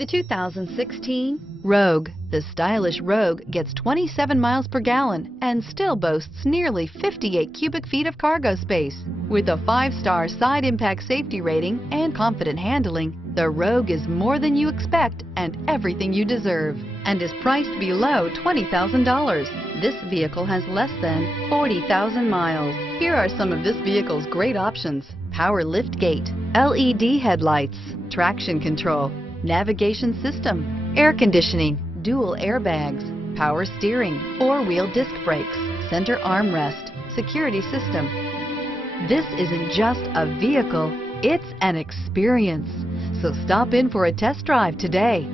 The 2016 Rogue. The stylish Rogue gets 27 miles per gallon and still boasts nearly 58 cubic feet of cargo space. With a 5-star side impact safety rating and confident handling, the Rogue is more than you expect and everything you deserve, and is priced below $20,000. This vehicle has less than 40,000 miles. Here are some of this vehicle's great options: power liftgate, LED headlights, traction control, navigation system, air conditioning, dual airbags, power steering, 4-wheel disc brakes, center armrest, security system. This isn't just a vehicle, it's an experience. So stop in for a test drive today.